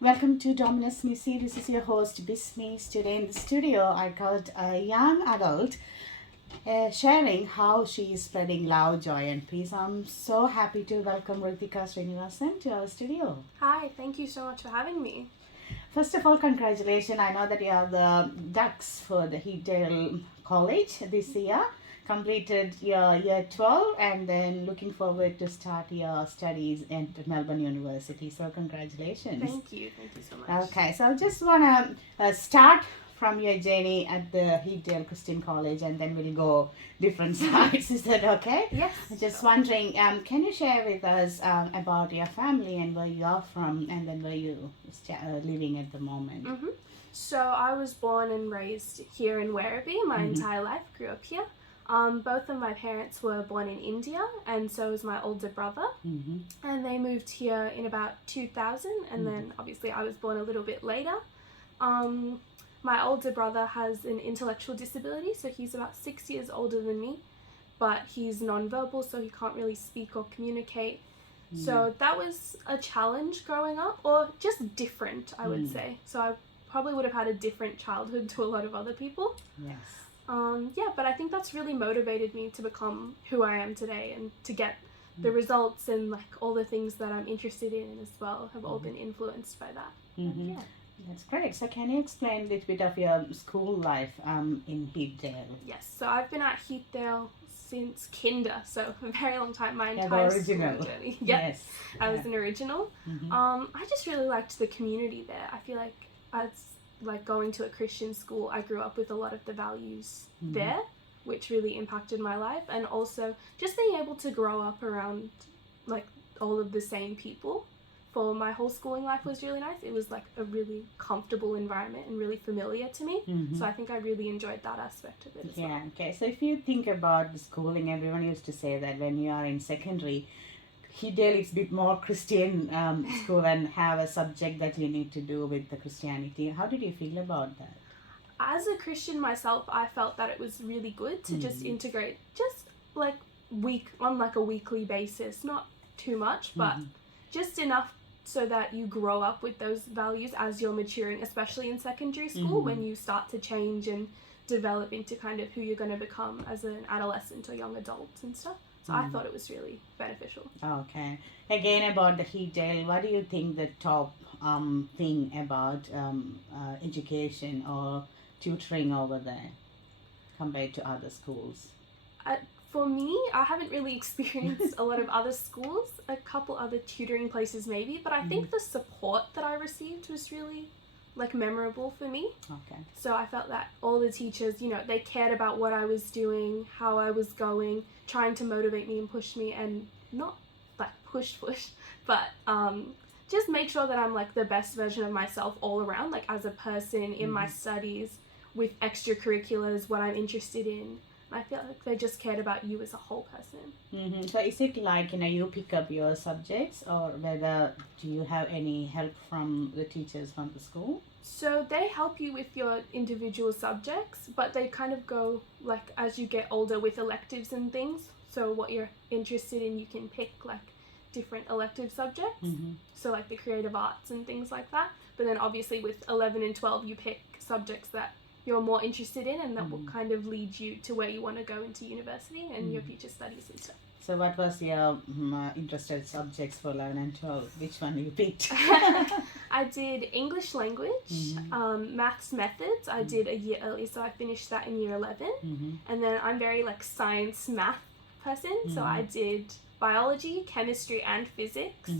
Welcome to Dominus Missy. This is your host, Bismis. Today in the studio, I got a young adult sharing how she is spreading love, joy, and peace. I'm so happy to welcome Rithica Sreenivasan to our studio. Hi, thank you so much for having me. First of all, congratulations. I know that you are the DUX for the Heathdale College this year. Completed your year 12 and then looking forward to start your studies at Melbourne University. So, congratulations. Thank you so much. Okay, so I just want to start from your journey at the Heathdale Christian College and then we'll go different sides. Is that okay? Yes. Just wondering, can you share with us about your family and where you are from and then where you living at the moment? Mm-hmm. So I was born and raised here in Werribee. My entire life, grew up here. Both of my parents were born in India, and so was my older brother. And they moved here in about 2000, and then obviously I was born a little bit later. My older brother has an intellectual disability, so he's about 6 years older than me, but he's nonverbal, so he can't really speak or communicate. So that was a challenge growing up, or just different, I would say. So I probably would have had a different childhood to a lot of other people. Yes. But I think that's really motivated me to become who I am today and to get the results and like all the things that I'm interested in as well have all been influenced by that. Yeah. That's great. So can you explain a little bit of your school life in Heathdale? Yes, so I've been at Heathdale since kinder, so a very long time, my Yeah, entire the original. school journey. Yes. I was an original. I just really liked the community there. I feel like as like going to a Christian school, I grew up with a lot of the values there, which really impacted my life, and also just being able to grow up around like all of the same people for my whole schooling life was really nice. It was like a really comfortable environment and really familiar to me. So I think I really enjoyed that aspect of it as well. Yeah, okay. So if you think about the schooling, everyone used to say that when you are in secondary, Heathdale is a bit more Christian school and have a subject that you need to do with the Christianity. How did you feel about that? As a Christian myself, I felt that it was really good to just integrate just like on like a weekly basis, not too much, but just enough so that you grow up with those values as you're maturing, especially in secondary school when you start to change and develop into kind of who you're going to become as an adolescent or young adult and stuff. So I thought it was really beneficial. Okay. Again, about the Heathdale, what do you think the top thing about education or tutoring over there compared to other schools? For me, I haven't really experienced a lot of other schools, a couple other tutoring places maybe, but I think the support that I received was really like memorable for me. Okay. So I felt that all the teachers, you know, they cared about what I was doing, how I was going, trying to motivate me and push me, and not like push, but just make sure that I'm like the best version of myself all around, like as a person in my studies, with extracurriculars, what I'm interested in. I feel like they just cared about you as a whole person. So is it like, you pick up your subjects or whether do you have any help from the teachers from the school? So they help you with your individual subjects, but they kind of go like as you get older with electives and things. So what you're interested in, you can pick like different elective subjects. So like the creative arts and things like that. But then obviously with 11 and 12, you pick subjects that you're more interested in and that will kind of lead you to where you want to go into university and your future studies and stuff. So what was your interested subjects for 11 and 12? Which one you picked? I did English language, maths methods. I did a year early, so I finished that in year 11. And then I'm very like science math person, so I did biology, chemistry, and physics.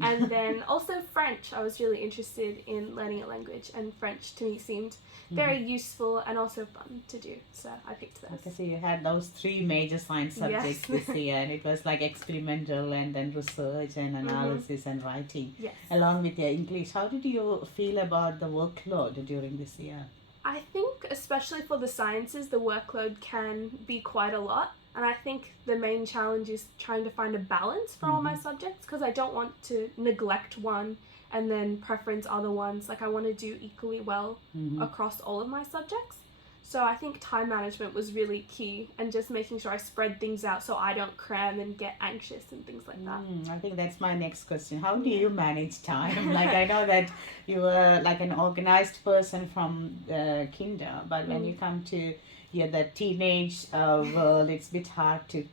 And then also French. I was really interested in learning a language, and French to me seemed very useful and also fun to do. So I picked those. Okay, so you had those three major science subjects this year, and it was like experimental and then research and analysis and writing. Yes. Along with your English. How did you feel about the workload during this year? I think especially for the sciences, the workload can be quite a lot. And I think the main challenge is trying to find a balance for all my subjects, because I don't want to neglect one and then preference other ones. Like I want to do equally well across all of my subjects. So I think time management was really key, and just making sure I spread things out so I don't cram and get anxious and things like that. I think that's my next question. How do you manage time? Like, I know that you were like an organized person from kinder, but when you come to the teenage world, it's a bit hard to,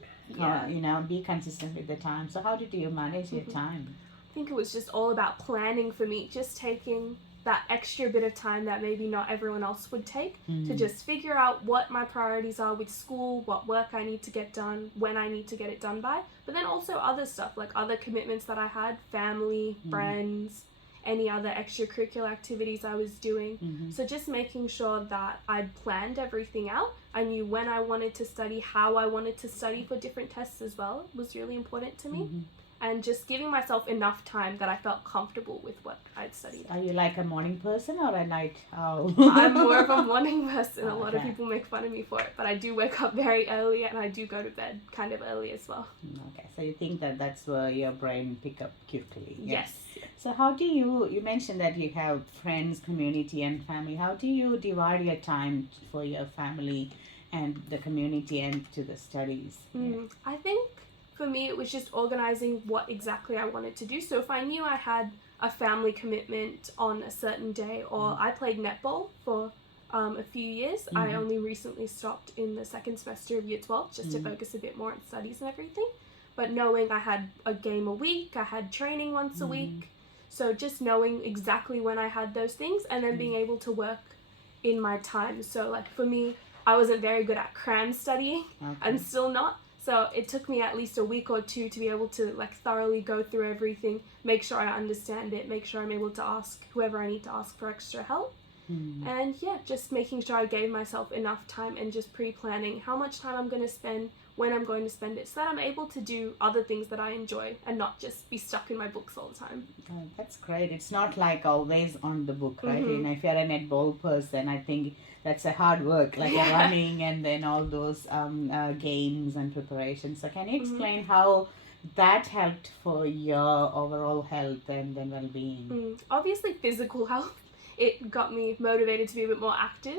be consistent with the time. So how did you manage your time? I think it was just all about planning for me, just taking that extra bit of time that maybe not everyone else would take to just figure out what my priorities are with school, what work I need to get done, when I need to get it done by, but then also other stuff like other commitments that I had, family, friends, any other extracurricular activities I was doing. So just making sure that I'd planned everything out. I knew when I wanted to study, how I wanted to study for different tests as well was really important to me. And just giving myself enough time that I felt comfortable with what I'd studied. Are you like a morning person or a night owl? I'm more of a morning person. A lot of people make fun of me for it, but I do wake up very early and I do go to bed kind of early as well. Okay, so you think that that's where your brain pick up quickly. Yes. So how do you mentioned that you have friends, community and family. How do you divide your time for your family and the community and to the studies? I think for me, it was just organizing what exactly I wanted to do. So if I knew I had a family commitment on a certain day, or I played netball for a few years. I only recently stopped in the second semester of Year 12 just to focus a bit more on studies and everything. But knowing I had a game a week, I had training once a week. So just knowing exactly when I had those things and then being able to work in my time. So like for me, I wasn't very good at cram studying. I'm still not. So it took me at least a week or two to be able to like thoroughly go through everything, make sure I understand it, make sure I'm able to ask whoever I need to ask for extra help. And just making sure I gave myself enough time and just pre-planning how much time I'm going to spend, when I'm going to spend it, so that I'm able to do other things that I enjoy and not just be stuck in my books all the time. Oh, that's great. It's not like always on the book, right? You know, if you're a netball person, I think that's a hard work, like running and then all those games and preparations. So can you explain how that helped for your overall health and then well-being? Obviously, physical health. It got me motivated to be a bit more active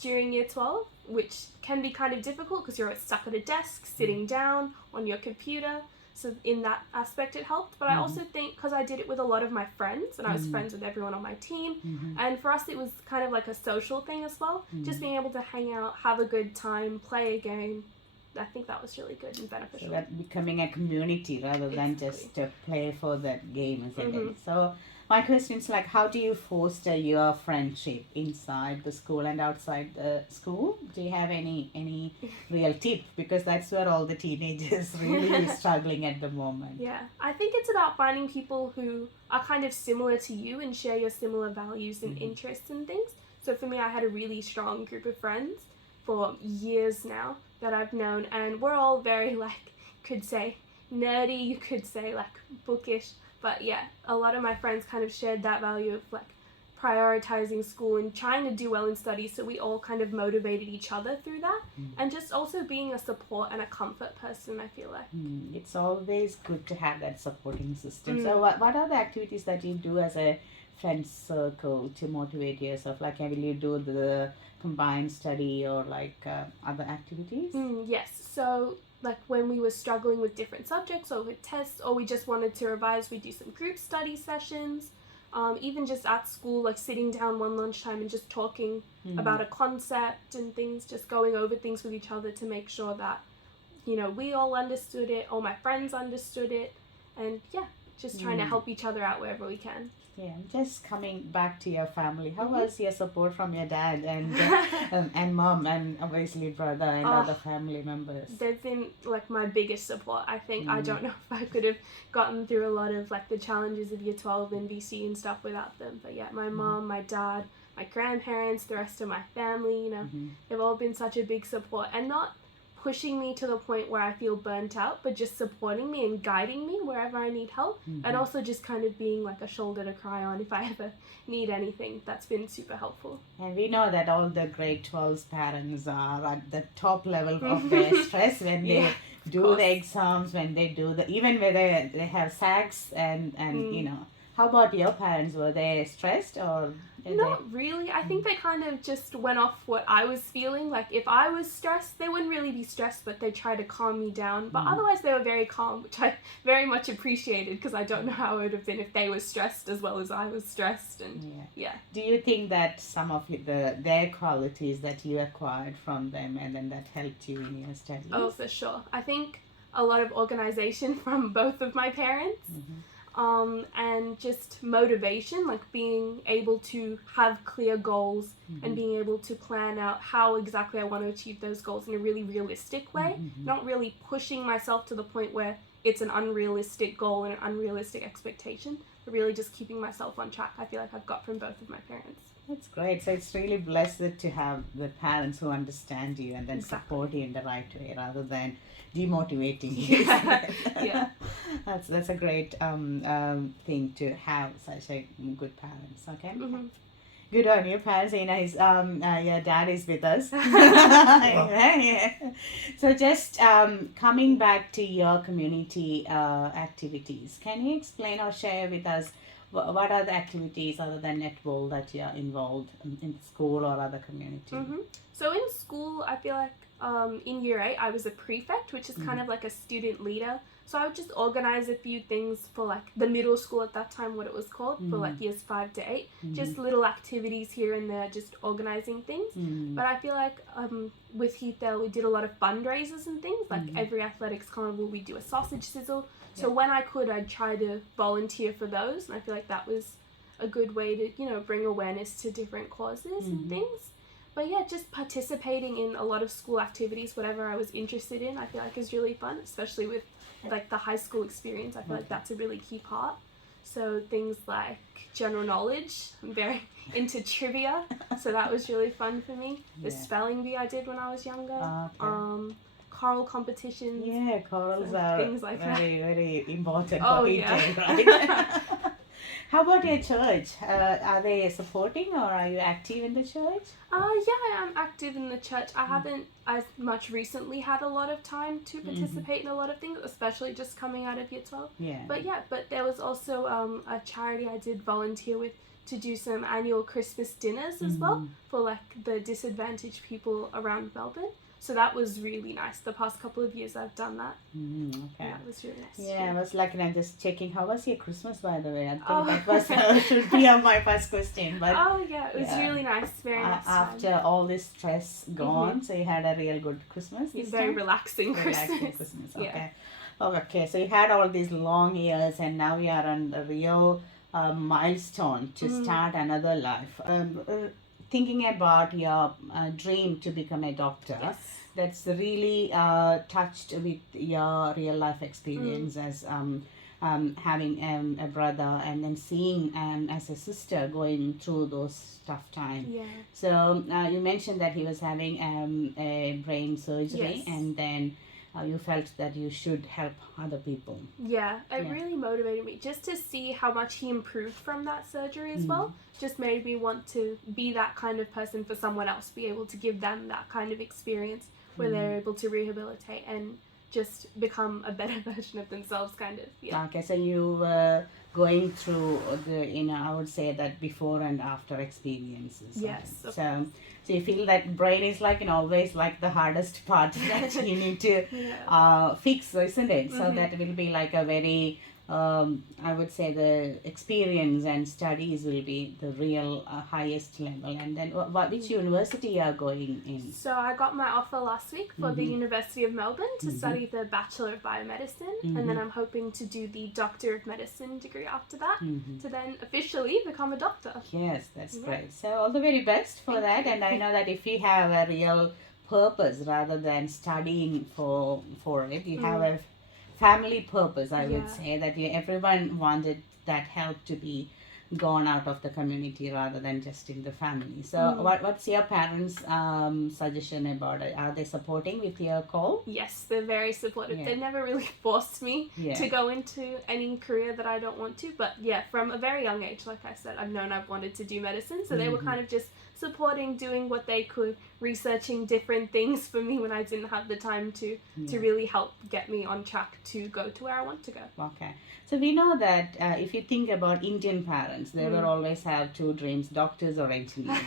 during Year 12, which can be kind of difficult because you're stuck at a desk, sitting down on your computer. So in that aspect, it helped. But I also think because I did it with a lot of my friends and I was friends with everyone on my team. And for us, it was kind of like a social thing as well. Just being able to hang out, have a good time, play a game. I think that was really good and beneficial. So that becoming a community rather than just to play for that game, isn't it? So my question is like, how do you foster your friendship inside the school and outside the school? Do you have any real tip? Because that's where all the teenagers really is struggling at the moment. Yeah, I think it's about finding people who are kind of similar to you and share your similar values and interests and things. So for me, I had a really strong group of friends for years now that I've known, and we're all very could say nerdy, you could say bookish. But yeah, a lot of my friends kind of shared that value of prioritizing school and trying to do well in studies, so we all kind of motivated each other through that. And just also being a support and a comfort person, I feel like. It's always good to have that supporting system. So what are the activities that you do as a friend circle to motivate yourself? Like, will you do the combined study or other activities? Yes, so when we were struggling with different subjects or with tests, or we just wanted to revise, we do some group study sessions. Even just at school, sitting down one lunchtime and just talking about a concept and things, just going over things with each other to make sure that, we all understood it, all my friends understood it, and just trying to help each other out wherever we can. Yeah, just coming back to your family. How was your support from your dad and mom and obviously brother and other family members? They've been my biggest support. I think I don't know if I could have gotten through a lot of the challenges of Year 12 and VC and stuff without them. But yeah, my mom, my dad, my grandparents, the rest of my family, they've all been such a big support, and not pushing me to the point where I feel burnt out, but just supporting me and guiding me wherever I need help, and also just kind of being a shoulder to cry on if I ever need anything. That's been super helpful. And we know that all the grade 12's parents are at the top level of their stress when they do the exams, when they do even whether they have SACs and How about your parents? Were they stressed or did Not really. I think they kind of just went off what I was feeling. Like if I was stressed, they wouldn't really be stressed, but they tried to calm me down. But otherwise, they were very calm, which I very much appreciated because I don't know how it would have been if they were stressed as well as I was stressed. And yeah. Do you think that some of their qualities that you acquired from them and then that helped you in your studies? Oh, for sure. I think a lot of organization from both of my parents. And just motivation, like being able to have clear goals and being able to plan out how exactly I want to achieve those goals in a really realistic way, not really pushing myself to the point where it's an unrealistic goal and an unrealistic expectation, but really just keeping myself on track. I feel like I've got from both of my parents. That's great. So it's really blessed to have the parents who understand you and then support you in the right way rather than demotivating you. Yeah. That's a great thing to have such a good parents. Okay. Good on you, parents. Your dad is with us. Yeah. So just coming back to your community activities, can you explain or share with us what are the activities other than netball that you are involved in school or other community? So in school, I feel like in year 8, I was a prefect, which is kind of like a student leader. So I would just organize a few things for like the middle school at that time, what it was called, for like years 5 to 8. Just little activities here and there, just organizing things. But I feel like with Heathdale, we did a lot of fundraisers and things. Like every athletics carnival, we do a sausage sizzle. So when I could, I'd try to volunteer for those. And I feel like that was a good way to, bring awareness to different causes and things. But yeah, just participating in a lot of school activities, whatever I was interested in, I feel like is really fun, especially with like the high school experience. I feel like that's a really key part. So things like general knowledge, I'm very into trivia, so that was really fun for me. The spelling bee I did when I was younger. Choral competitions. Yeah, chorals are things like very, very important Oh, for yeah. Heathdale, right? How about your church? Are they supporting or are you active in the church? Yeah, I am active in the church. I haven't as much recently had a lot of time to participate in a lot of things, especially just coming out of year 12. Yeah. But there was also a charity I did volunteer with to do some annual Christmas dinners as well for like the disadvantaged people around Melbourne. So that was really nice. The past couple of years I've done that. Okay. That was really nice. Yeah, I was like, just checking. How was your Christmas, by the way? I think that was should be my first question. But it was really nice. Very nice. After all this stress gone, so you had a real good Christmas. It's very relaxing Christmas. Relaxing Christmas. Okay. Yeah. Okay. So you had all these long years, and now you are on a real milestone to start another life. Thinking about your dream to become a doctor. Yes. That's really touched with your real life experience as having a brother and then seeing as a sister going through those tough times. Yeah. So you mentioned that he was having a brain surgery, Yes. and then you felt that you should help other people. Yeah, it really motivated me just to see how much he improved from that surgery as well. Just made me want to be that kind of person for someone else, be able to give them that kind of experience where they're able to rehabilitate and just become a better version of themselves, kind of. Yeah. Okay, so you were going through I would say that before and after experiences. Yes. So you feel that brain is like, always like the hardest part that you need to fix, isn't it? So that will be like a very, I would say the experience and studies will be the real highest level. And then which university you are going in? So I got my offer last week for the University of Melbourne to study the Bachelor of Biomedicine, and then I'm hoping to do the Doctor of Medicine degree after that to then officially become a doctor. Yes, that's great. So all the very best for that. And I know that if you have a real purpose rather than studying for it, you have a family purpose, I would say, that everyone wanted that help to be gone out of the community rather than just in the family. So what's your parents' suggestion about it? Are they supporting with your call? Yes, they're very supportive. Yeah. They never really forced me Yeah. to go into any career that I don't want to. But yeah, from a very young age, like I said, I've known I've wanted to do medicine. So they were kind of just supporting, doing what they could, researching different things for me when I didn't have the time to really help get me on track to go to where I want to go. Okay. So we know that if you think about Indian parents, they will always have two dreams, doctors or engineers.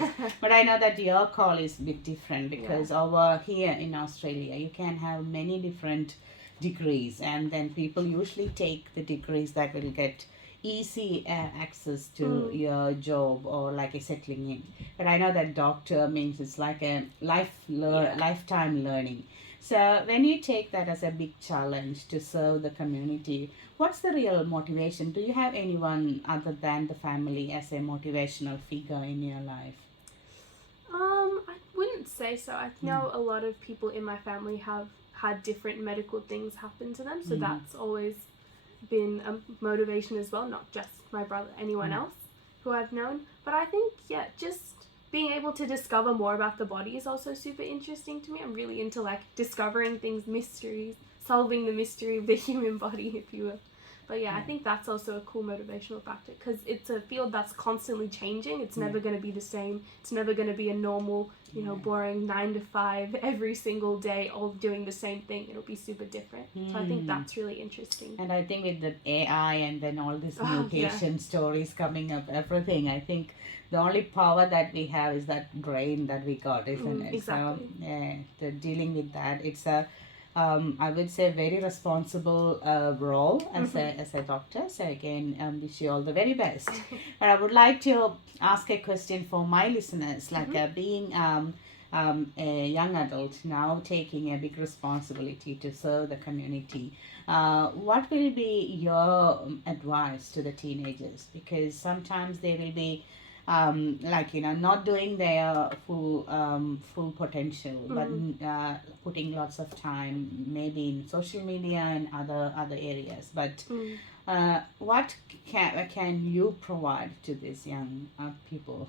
But I know that your call is a bit different because over here in Australia, you can have many different degrees, and then people usually take the degrees that will get easy access to your job or like a settling in. But I know that doctor means it's like a lifetime learning. So when you take that as a big challenge to serve the community, what's the real motivation? Do you have anyone other than the family as a motivational figure in your life? I wouldn't say so. I know a lot of people in my family have had different medical things happen to them, so that's always been a motivation as well, not just my brother, anyone else who I've known. But I think, just being able to discover more about the body is also super interesting to me. I'm really into like discovering things, mysteries, solving the mystery of the human body, if you will. But I think that's also a cool motivational factor because it's a field that's constantly changing. It's never going to be the same. It's never going to be a normal, boring 9 to 5 every single day, all doing the same thing. It'll be super different. So I think that's really interesting. And I think with the AI and then all these mutation stories coming up, everything, I think the only power that we have is that brain that we got, isn't it? Exactly. So dealing with that, it's a I would say very responsible role as a doctor. So again, wish you all the very best. But I would like to ask a question for my listeners, like being a young adult now taking a big responsibility to serve the community. What will be your advice to the teenagers? Because sometimes they will be not doing their full potential, but putting lots of time maybe in social media and other areas. But what can you provide to these young people?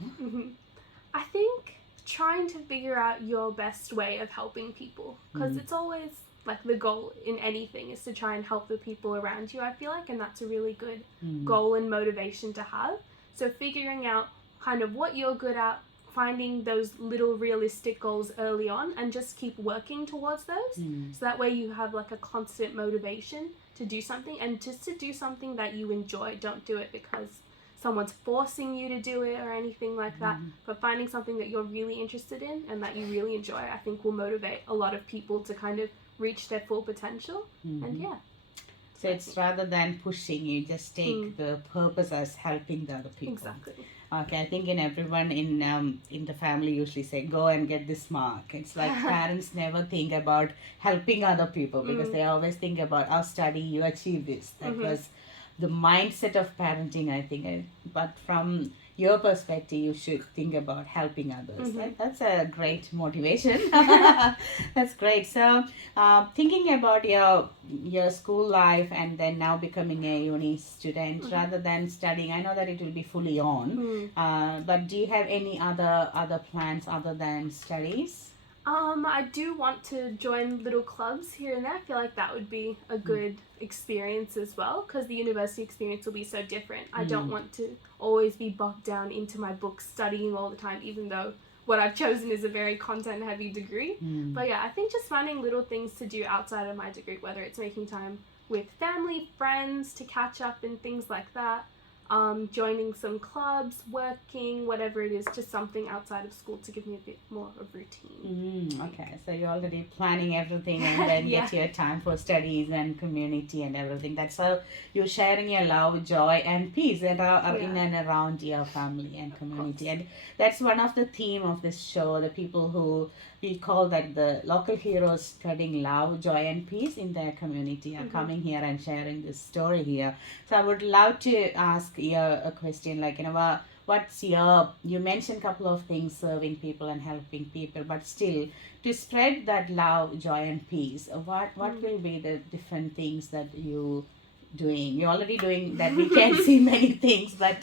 I think trying to figure out your best way of helping people, because it's always like the goal in anything is to try and help the people around you, I feel like, and that's a really good goal and motivation to have. So figuring out kind of what you're good at, finding those little realistic goals early on and just keep working towards those. So that way you have like a constant motivation to do something, and just to do something that you enjoy. Don't do it because someone's forcing you to do it or anything like that, but finding something that you're really interested in and that you really enjoy, I think will motivate a lot of people to kind of reach their full potential. And so it's rather than pushing, you just take the purpose as helping the other people. Exactly. Okay, I think everyone in the family usually say, go and get this mark. It's like parents never think about helping other people because they always think about, I'll study, you achieve this. That was the mindset of parenting, I think. But from your perspective, you should think about helping others. That's a great motivation. That's great. So thinking about your school life and then now becoming a uni student rather than studying, I know that it will be fully on, but do you have any other plans other than studies? I do want to join little clubs here and there. I feel like that would be a good experience as well, because the university experience will be so different. I don't want to always be bogged down into my books studying all the time, even though what I've chosen is a very content heavy degree. But I think just finding little things to do outside of my degree, whether it's making time with family, friends to catch up and things like that, joining some clubs, working, whatever it is, just something outside of school to give me a bit more of routine. Okay, so you're already planning everything and then get your time for studies and community and everything. That's how you're sharing your love, joy and peace that are in and around your family and community. And that's one of the theme of this show, the people who we call that the local heroes spreading love, joy and peace in their community are coming here and sharing this story here. So I would love to ask you a question like, what's you mentioned a couple of things, serving people and helping people, but still to spread that love, joy and peace, what will be the different things that you doing? You're already doing that. We can see many things, but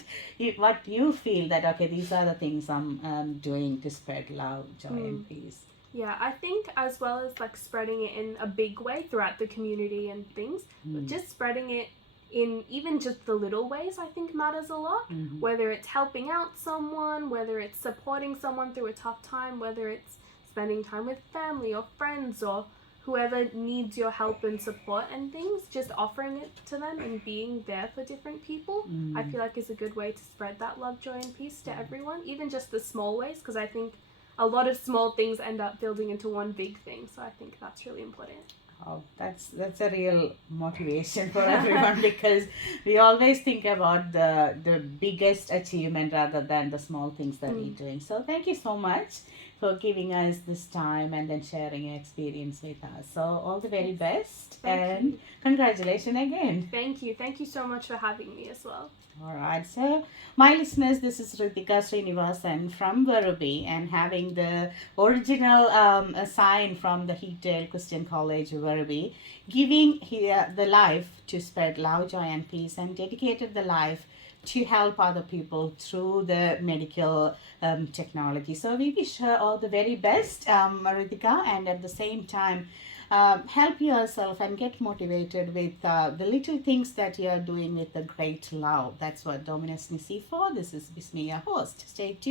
what you feel that, okay, these are the things I'm doing to spread love, joy, and peace. Yeah, I think as well as like spreading it in a big way throughout the community and things, but just spreading it in even just the little ways I think matters a lot. Whether it's helping out someone, whether it's supporting someone through a tough time, whether it's spending time with family or friends or whoever needs your help and support and things, just offering it to them and being there for different people, I feel like is a good way to spread that love, joy, and peace to everyone, even just the small ways, because I think a lot of small things end up building into one big thing. So I think that's really important. Oh, that's a real motivation for everyone because we always think about the biggest achievement rather than the small things that we're doing. So thank you so much for giving us this time and then sharing your experience with us. So all the very best and congratulations again. Thank you. Thank you so much for having me as well. All right, so my listeners, this is Rithica Sreenivasan from Werribee and having the original sign from the Heathdale Christian College, Werribee, giving here the life to spread love, joy, and peace, and dedicated the life to help other people through the medical technology. So we wish her all the very best, Rithica, and at the same time, help yourself and get motivated with the little things that you are doing with a great love. That's what Dominus Nisi for. This is Bismi, your host. Stay tuned.